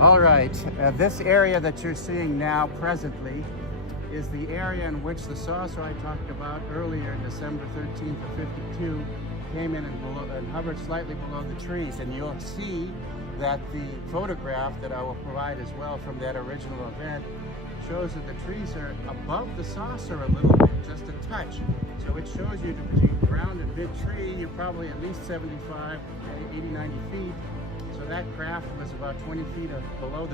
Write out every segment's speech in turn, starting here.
All right, this area that you're seeing now presently is the area in which the saucer I talked about earlier, December 13th of 52, came in and hovered slightly below the trees. And you'll see that the photograph that I will provide as well from that original event shows that the trees are above the saucer a little bit, just a touch. So it shows you to be around a big tree, you're probably at least 75, 80, 90 feet. So that craft was about 20 feet below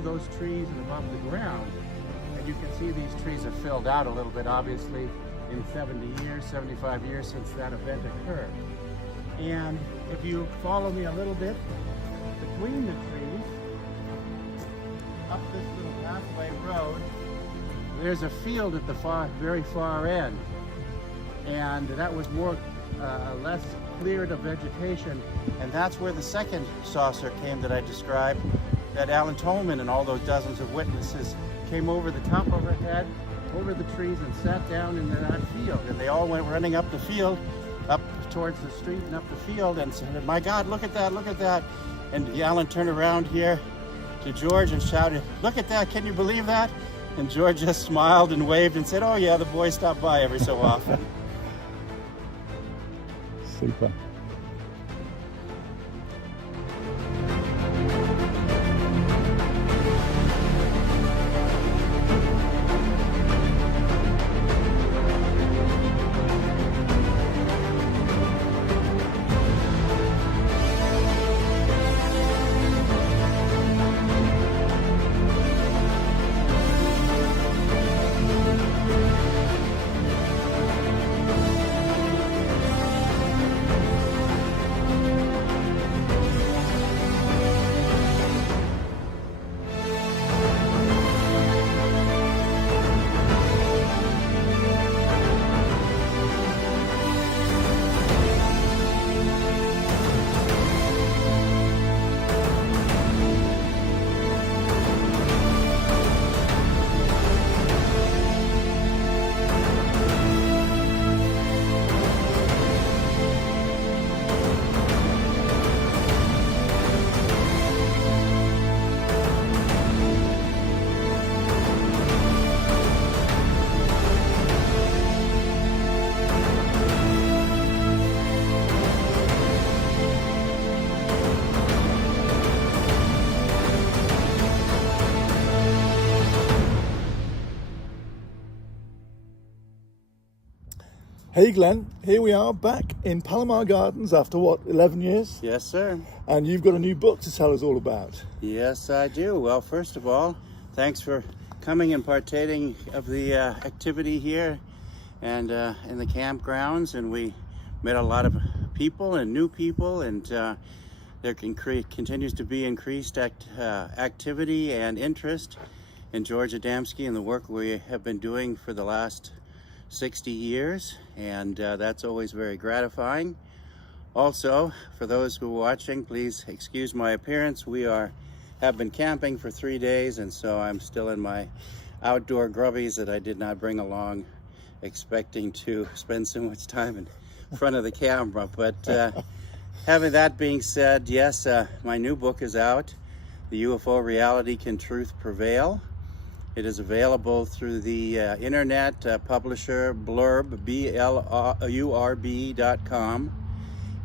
those trees and above the ground. And you can see these trees have filled out a little bit, obviously, in 70 years, 75 years since that event occurred. And if you follow me a little bit between the trees, up this little pathway road, there's a field at the very far end. And that was less cleared of vegetation. And that's where the second saucer came that I described, that Alan Tolman and all those dozens of witnesses came over the top of her head, over the trees, and sat down in that field. And they all went running up the field, up towards the street and up the field, and said, "My God, look at that, look at that." And Alan turned around here to George and shouted, "Look at that, can you believe that?" And George just smiled and waved and said, "Oh yeah, the boys stop by every so often." Super. Hey Glenn, here we are back in Palomar Gardens after what, 11 years? Yes, sir. And you've got a new book to tell us all about. Yes, I do. Well, first of all, thanks for coming and partaking of the activity here and in the campgrounds. And we met a lot of people and new people, and there continues to be increased activity and interest in George Adamski and the work we have been doing for the last 60 years, and that's always very gratifying. Also, for those who are watching, please excuse my appearance. We have been camping for 3 days, and so I'm still in my outdoor grubbies that I did not bring along, expecting to spend so much time in front of the camera. But having that being said, yes, my new book is out, The UFO Reality, Can Truth Prevail? It is available through the internet publisher Blurb, blurb.com,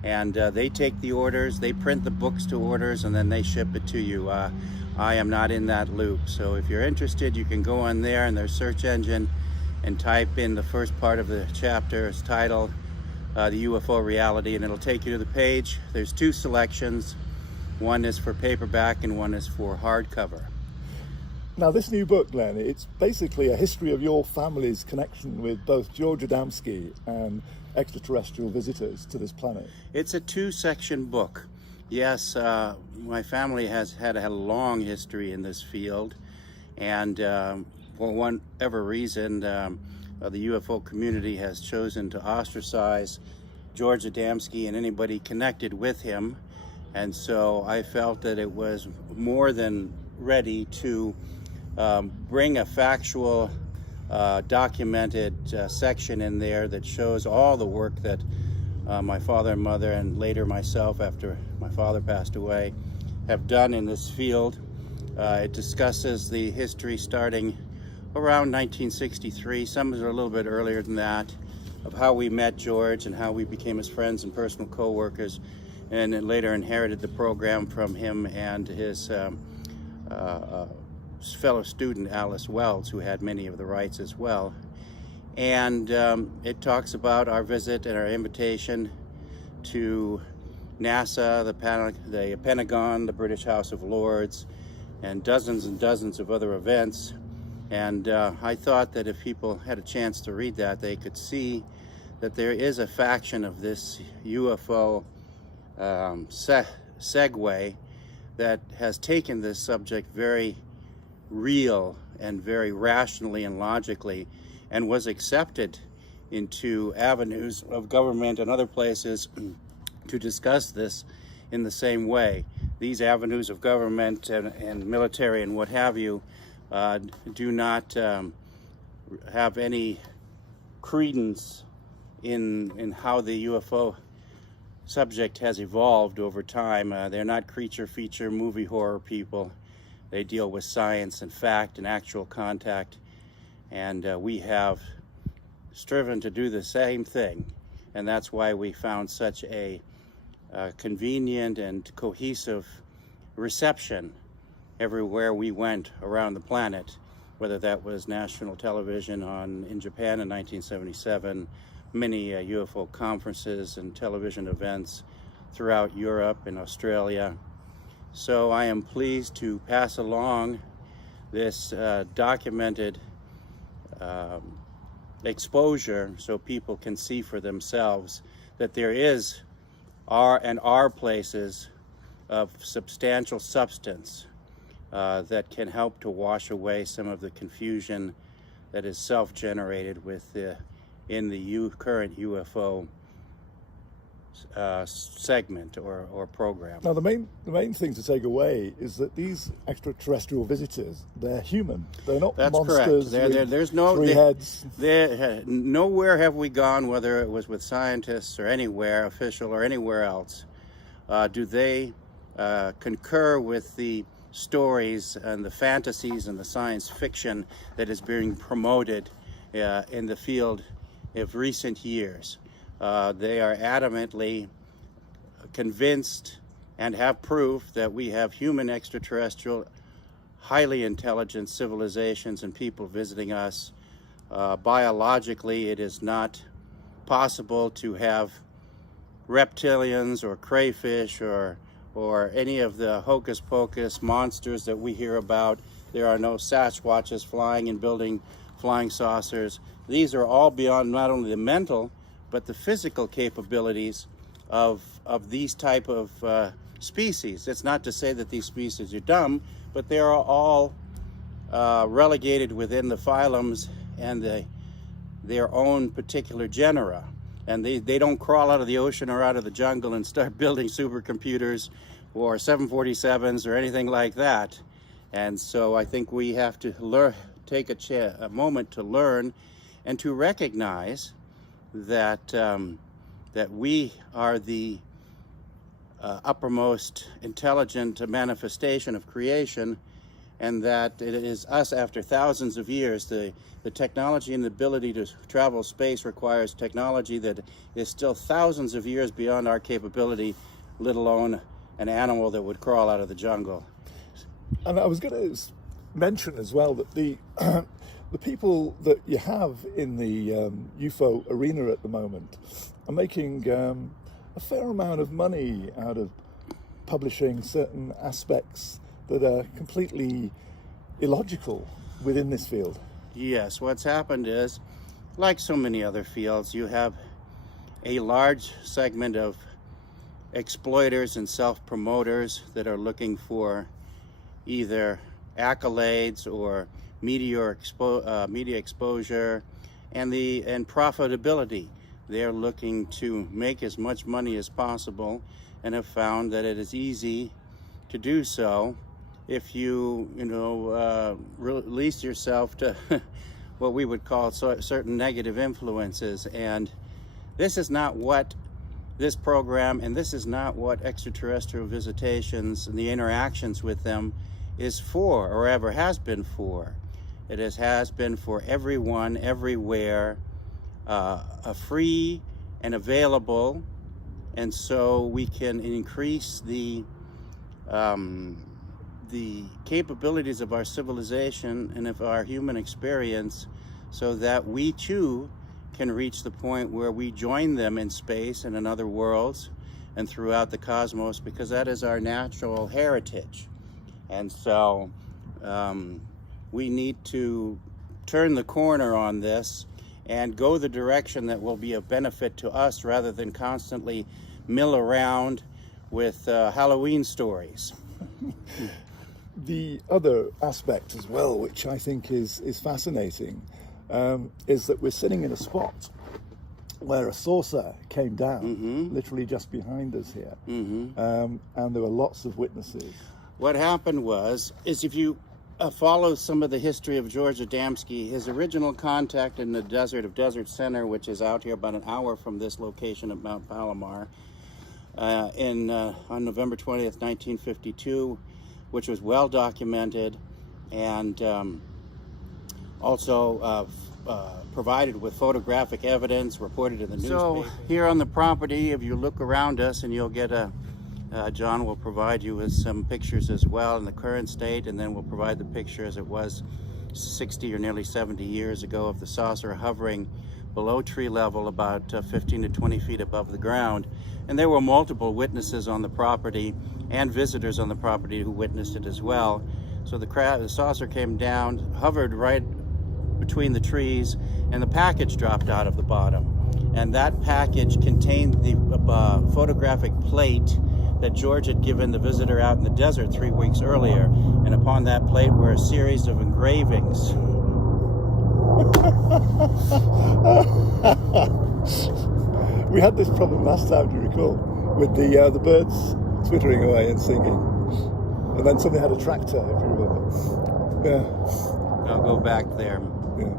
and they take the orders, they print the books to orders, and then they ship it to you. I am not in that loop, so if you're interested, you can go on there in their search engine and type in the first part of the chapter. It's titled The UFO Reality, and it'll take you to the page. There's two selections. One is for paperback and one is for hardcover. Now, this new book, Glenn, it's basically a history of your family's connection with both George Adamski and extraterrestrial visitors to this planet. It's a two-section book. Yes, my family has had a long history in this field, and for whatever reason, the UFO community has chosen to ostracize George Adamski and anybody connected with him. And so I felt that it was more than ready to bring a factual, documented section in there that shows all the work that my father and mother, and later myself after my father passed away, have done in this field. It discusses the history starting around 1963. Some are a little bit earlier than that, of how we met George and how we became his friends and personal co-workers, and then later inherited the program from him and his fellow student Alice Wells, who had many of the rights as well. And it talks about our visit and our invitation to NASA, the Pentagon, the British House of Lords, and dozens of other events. And I thought that if people had a chance to read that, they could see that there is a faction of this UFO segue that has taken this subject very real and very rationally and logically, and was accepted into avenues of government and other places to discuss this in the same way. These avenues of government and military and what have you do not have any credence in how the UFO subject has evolved over time. They're not creature feature movie horror people. They deal with science and fact and actual contact, and we have striven to do the same thing, and that's why we found such a convenient and cohesive reception everywhere we went around the planet, whether that was national television in Japan in 1977, many UFO conferences and television events throughout Europe and Australia. So I am pleased to pass along this documented exposure so people can see for themselves that there are places of substantial substance that can help to wash away some of the confusion that is self-generated in the current UFO segment or program. Now, the main thing to take away is that these extraterrestrial visitors, they're human. They're not monsters. That's correct. There's no three heads. Nowhere have we gone, whether it was with scientists or anywhere, official or anywhere else, do they concur with the stories and the fantasies and the science fiction that is being promoted in the field of recent years. They are adamantly convinced and have proof that we have human extraterrestrial, highly intelligent civilizations and people visiting us. Biologically, it is not possible to have reptilians or crayfish or any of the hocus pocus monsters that we hear about. There are no Sasquatches flying and building flying saucers. These are all beyond not only the mental but the physical capabilities of these type of species. It's not to say that these species are dumb, but they are all relegated within the phylums and their own particular genera. And they don't crawl out of the ocean or out of the jungle and start building supercomputers or 747s or anything like that. And so I think we have to take a moment to learn and to recognize that we are the uppermost intelligent manifestation of creation, and that it is us after thousands of years. The technology and the ability to travel space requires technology that is still thousands of years beyond our capability, let alone an animal that would crawl out of the jungle. And I was going to mention as well that the people that you have in the UFO arena at the moment are making a fair amount of money out of publishing certain aspects that are completely illogical within this field. Yes, what's happened is, like so many other fields, you have a large segment of exploiters and self-promoters that are looking for either accolades or media exposure and profitability. They're looking to make as much money as possible, and have found that it is easy to do so if you release yourself to what we would call certain negative influences. And this is not what this program, and this is not what extraterrestrial visitations and the interactions with them is for, or ever has been for. It has been for everyone, everywhere, free and available, and so we can increase the capabilities of our civilization and of our human experience so that we too can reach the point where we join them in space and in other worlds and throughout the cosmos, because that is our natural heritage. And so we need to turn the corner on this and go the direction that will be of benefit to us rather than constantly mill around with Halloween stories. The other aspect as well, which I think is fascinating, is that we're sitting in a spot where a saucer came down, literally just behind us here, and there were lots of witnesses. What happened is if you follow some of the history of George Adamski, his original contact in the Desert Center, which is out here about an hour from this location at Mount Palomar, on November 20th, 1952, which was well documented and also provided with photographic evidence, reported in the newspaper. So here on the property, if you look around us, and you'll get John will provide you with some pictures as well in the current state, and then we'll provide the picture as it was 60 or nearly 70 years ago of the saucer hovering below tree level about 15 to 20 feet above the ground. And there were multiple witnesses on the property and visitors on the property who witnessed it as well. So the saucer came down, hovered right between the trees, and the package dropped out of the bottom. And that package contained the photographic plate that George had given the visitor out in the desert 3 weeks earlier. And upon that plate were a series of engravings. We had this problem last time, do you recall, with the birds twittering away and singing, and then somebody had a tractor, if you remember. Yeah. I'll go back there. Yeah.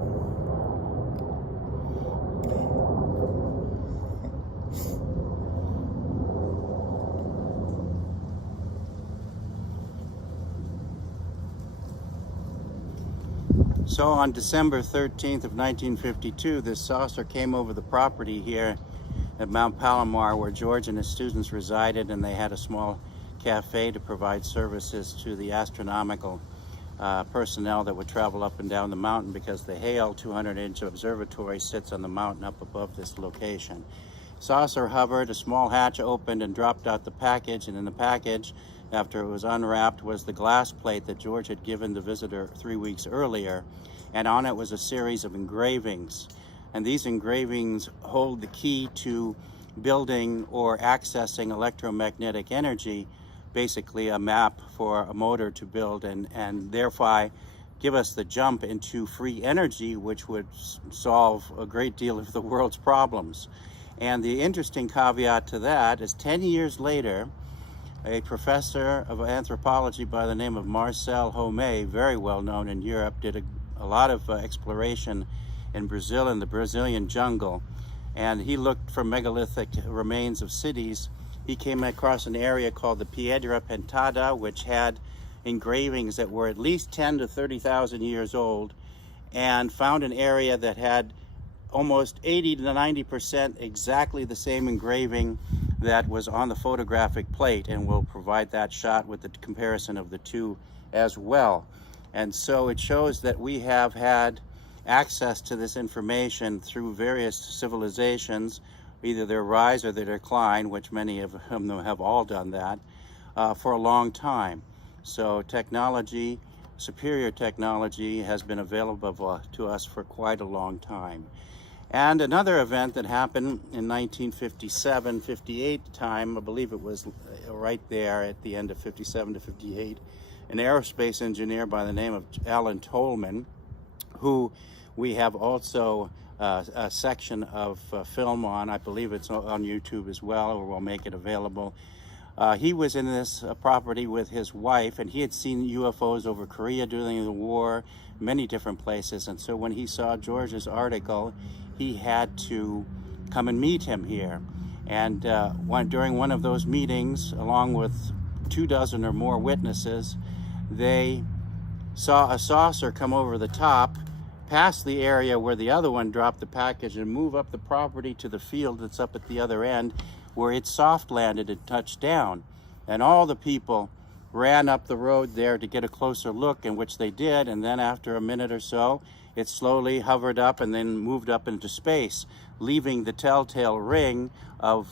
So on December 13th of 1952, this saucer came over the property here at Mount Palomar, where George and his students resided, and they had a small cafe to provide services to the astronomical personnel that would travel up and down the mountain, because the Hale 200-inch observatory sits on the mountain up above this location. Saucer hovered, a small hatch opened and dropped out the package, and in the package, after it was unwrapped, was the glass plate that George had given the visitor 3 weeks earlier, and on it was a series of engravings. And these engravings hold the key to building or accessing electromagnetic energy, basically a map for a motor to build, and thereby give us the jump into free energy, which would solve a great deal of the world's problems. And the interesting caveat to that is 10 years later, a professor of anthropology by the name of Marcel Homé, very well known in Europe, did a lot of exploration in Brazil, in the Brazilian jungle, and he looked for megalithic remains of cities. He came across an area called the Piedra Pintada, which had engravings that were at least 10 to 30,000 years old, and found an area that had almost 80 to 90% exactly the same engraving that was on the photographic plate, and we'll provide that shot with the comparison of the two as well. And so it shows that we have had access to this information through various civilizations, either their rise or their decline, which many of them have all done that, for a long time. So technology, superior technology, has been available to us for quite a long time. And another event that happened in 1957-58 time, I believe it was right there at the end of 57 to 58, an aerospace engineer by the name of Alan Tolman, who we have also a section of film on. I believe it's on YouTube as well, or we'll make it available. He was in this property with his wife, and he had seen UFOs over Korea during the war, many different places. And so when he saw George's article, he had to come and meet him here. And during one of those meetings, along with 24 or more witnesses, they saw a saucer come over the top, past the area where the other one dropped the package, and move up the property to the field that's up at the other end, where it soft landed and touched down. And all the people ran up the road there to get a closer look, in which they did, and then after a minute or so, it slowly hovered up and then moved up into space, leaving the telltale ring of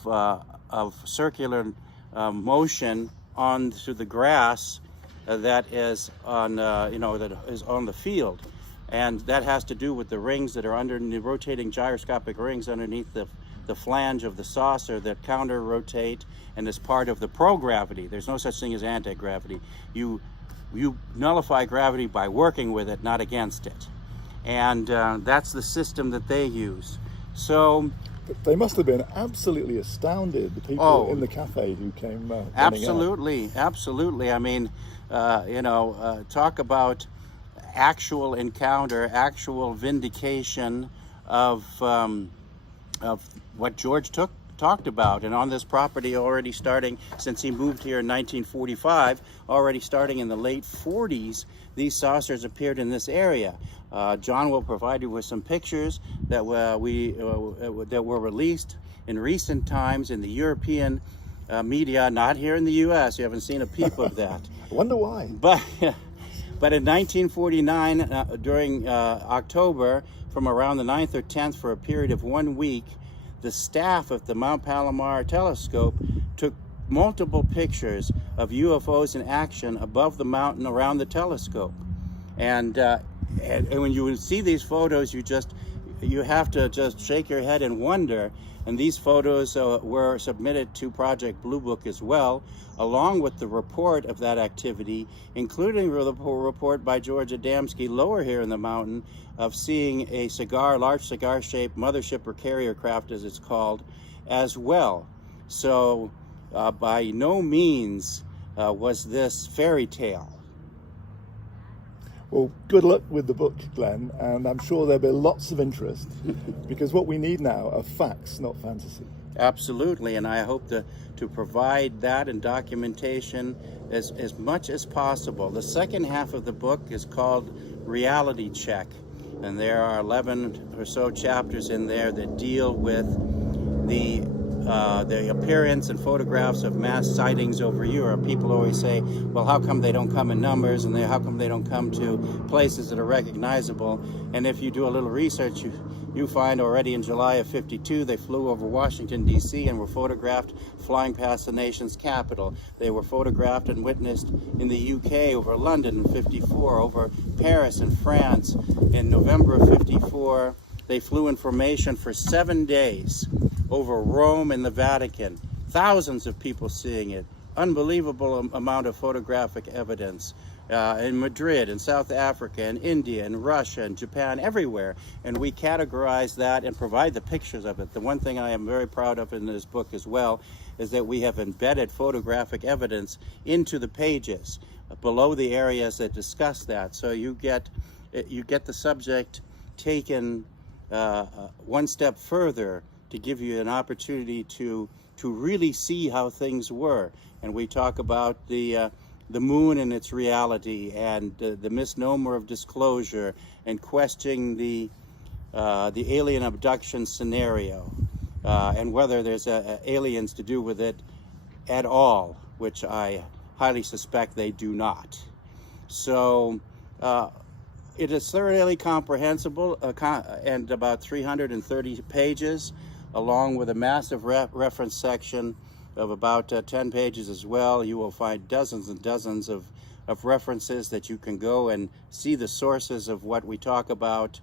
circular motion onto the grass that is on that is on the field. And that has to do with the rings that are under the rotating gyroscopic rings underneath the flange of the saucer that counter rotate and is part of the pro-gravity. There's no such thing as anti-gravity. You nullify gravity by working with it, not against it. And that's the system that they use. So they must have been absolutely astounded, the people in the cafe who came absolutely. I mean, talk about actual encounter, actual vindication of what George talked about. And on this property, already starting since he moved here in 1945, already starting in the late 40s, these saucers appeared in this area. John will provide you with some pictures that were released in recent times in the European media, not here in the U.S. You haven't seen a peep of that. I wonder why. But in 1949, during October, from around the 9th or 10th, for a period of 1 week, the staff of the Mount Palomar telescope took multiple pictures of UFOs in action above the mountain around the telescope. And when you see these photos, you have to just shake your head and wonder. And these photos were submitted to Project Blue Book as well, along with the report of that activity, including a report by George Adamski lower here in the mountain of seeing a large cigar-shaped mothership or carrier craft, as it's called, as well. So by no means was this fairy tale. Well, good luck with the book, Glenn, and I'm sure there'll be lots of interest, because what we need now are facts, not fantasy. Absolutely, and I hope to provide that and documentation as much as possible. The second half of the book is called Reality Check, and there are 11 or so chapters in there that deal with the appearance and photographs of mass sightings over Europe. People always say, well, how come they don't come in numbers, and how come they don't come to places that are recognizable? And if you do a little research, you find already in July of '52, they flew over Washington, D.C. and were photographed flying past the nation's capital. They were photographed and witnessed in the UK, over London in '54, over Paris and France in November of '54. They flew in formation for 7 days over Rome and the Vatican. Thousands of people seeing it. Unbelievable amount of photographic evidence in Madrid, in South Africa, in India, in Russia, and Japan, everywhere. And we categorize that and provide the pictures of it. The one thing I am very proud of in this book as well is that we have embedded photographic evidence into the pages below the areas that discuss that. So you get the subject taken one step further to give you an opportunity to really see how things were. And we talk about the moon and its reality, and the misnomer of disclosure, and questioning the alien abduction scenario, and whether there's aliens to do with it at all, which I highly suspect they do not. So it is thoroughly comprehensible, and about 330 pages, along with a massive reference section of about 10 pages as well. You will find dozens and dozens of references that you can go and see the sources of what we talk about.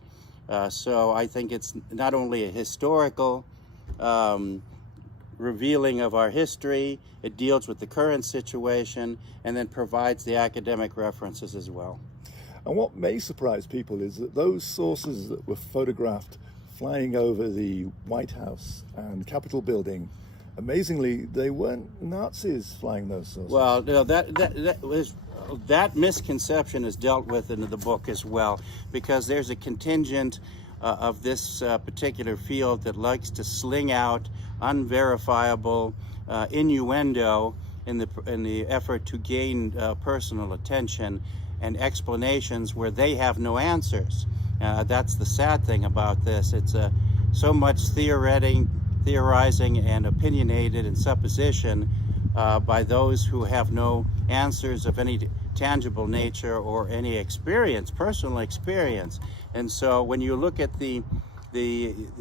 So I think it's not only a historical revealing of our history, it deals with the current situation, and then provides the academic references as well. And what may surprise people is that those sources that were photographed flying over the White House and Capitol building, amazingly, they weren't Nazis flying those sources. Well, you know, that misconception is dealt with in the book as well, because there's a contingent of this particular field that likes to sling out unverifiable innuendo in the effort to gain personal attention and explanations where they have no answers. That's the sad thing about this. It's so much theorizing and opinionated and supposition by those who have no answers of any tangible nature or any experience, personal experience. And so when you look at the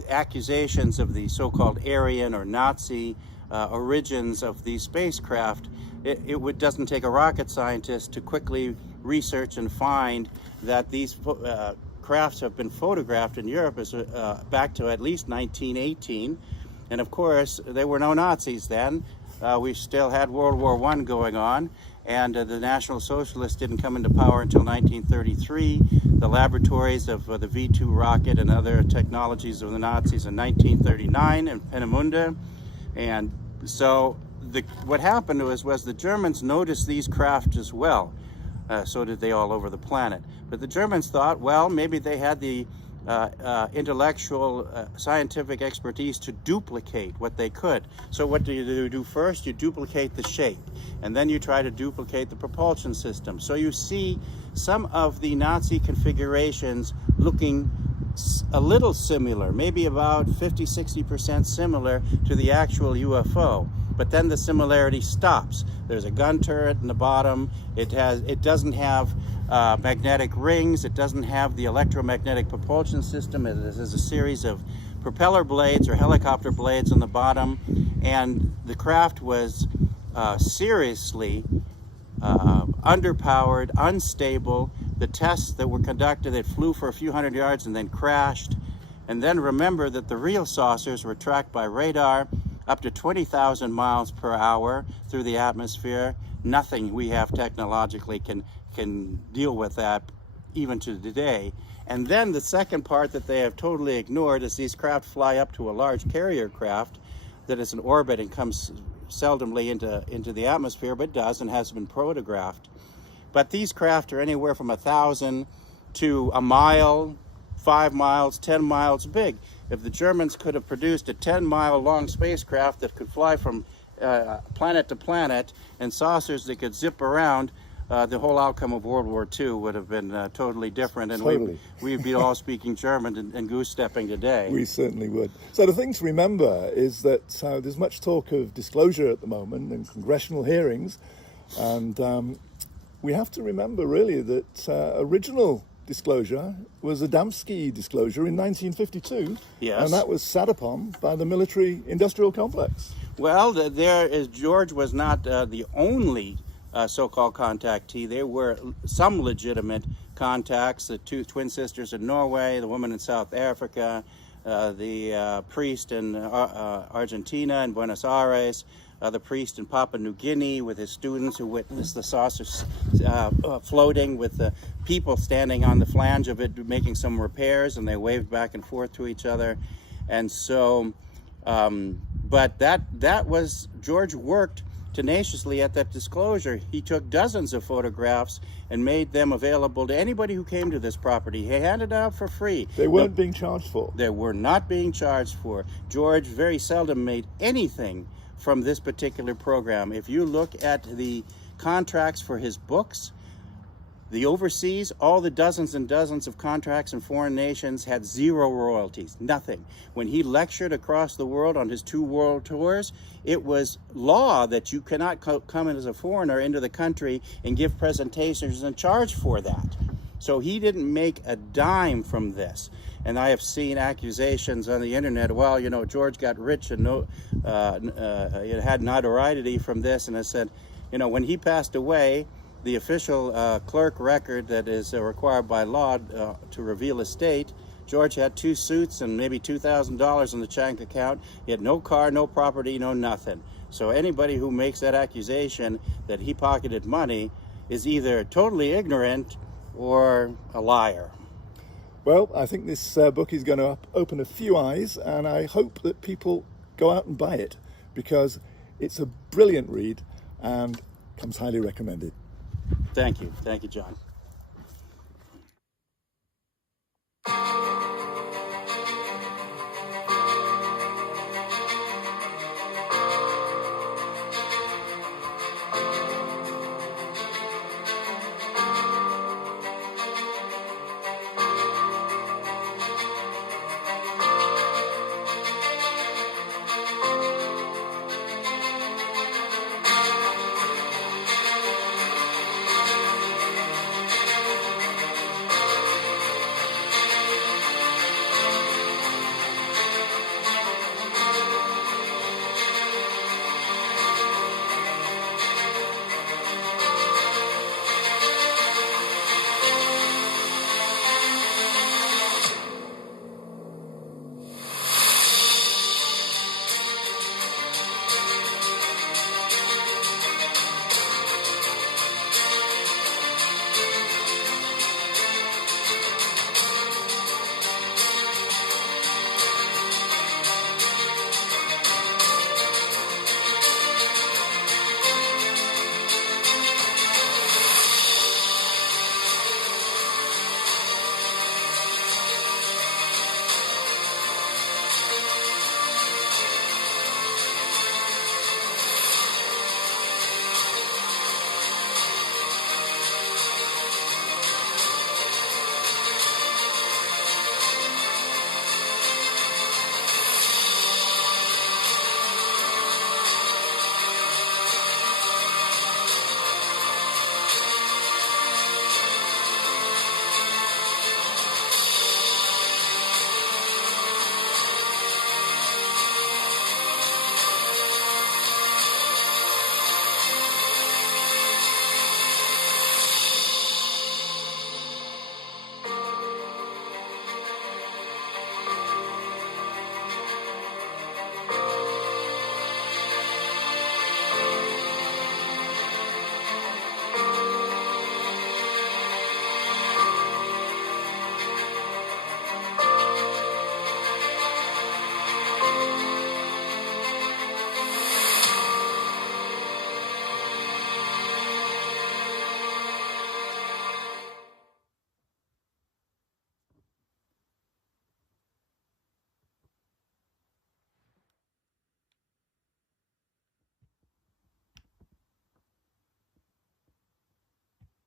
accusations of the so-called Aryan or Nazi origins of these spacecraft, it doesn't take a rocket scientist to quickly research and find that these crafts have been photographed in Europe as back to at least 1918. And of course, there were no Nazis then. We still had World War I going on, and the National Socialists didn't come into power until 1933. The laboratories of the V-2 rocket and other technologies of the Nazis in 1939 in Peenemünde. And so what happened was the Germans noticed these craft as well. So did they all over the planet. But the Germans thought, well, maybe they had the intellectual, scientific expertise to duplicate what they could. So what do you do first? You duplicate the shape, and then you try to duplicate the propulsion system. So you see some of the Nazi configurations looking a little similar, maybe about 50-60% similar to the actual UFO. But then the similarity stops. There's a gun turret in the bottom. It doesn't have magnetic rings. It doesn't have the electromagnetic propulsion system. It has a series of propeller blades or helicopter blades on the bottom. And the craft was seriously underpowered, unstable. The tests that were conducted, it flew for a few hundred yards and then crashed. And then remember that the real saucers were tracked by radar up to 20,000 miles per hour through the atmosphere. Nothing we have technologically can deal with that even to today. And then the second part that they have totally ignored is these craft fly up to a large carrier craft that is in orbit and comes seldomly into the atmosphere, but does and has been photographed. But these craft are anywhere from 1,000 to a mile, 5 miles, 10 miles big. If the Germans could have produced a 10-mile long spacecraft that could fly from planet to planet and saucers that could zip around, the whole outcome of World War II would have been totally different, and totally. we'd be all speaking German and goose-stepping today. We certainly would. So the thing to remember is that there's much talk of disclosure at the moment in congressional hearings, and we have to remember really that original disclosure was Adamski disclosure in 1952, yes, and that was sat upon by the military-industrial complex. Well, George was not the only so-called contactee. There were some legitimate contacts, the two twin sisters in Norway, the woman in South Africa, the priest in Argentina and Buenos Aires, the priest in Papua New Guinea with his students who witnessed the saucers floating with the people standing on the flange of it making some repairs, and they waved back and forth to each other. And so, but that was, George worked tenaciously at that disclosure. He took dozens of photographs and made them available to anybody who came to this property. He handed it out for free. They weren't being charged for. They were not being charged for. George very seldom made anything from this particular program. If you look at the contracts for his books, the overseas, all the dozens and dozens of contracts in foreign nations had zero royalties, nothing. When he lectured across the world on his 2 world tours, it was law that you cannot come in as a foreigner into the country and give presentations and charge for that. So he didn't make a dime from this. And I have seen accusations on the internet, well, you know, George got rich and it had notoriety from this. And I said, you know, when he passed away, the official clerk record that is required by law to reveal estate, George had 2 suits and maybe $2,000 in the bank account. He had no car, no property, no nothing. So anybody who makes that accusation that he pocketed money is either totally ignorant or a liar. Well, I think this book is going to open a few eyes, and I hope that people go out and buy it, because it's a brilliant read and comes highly recommended. Thank you, John.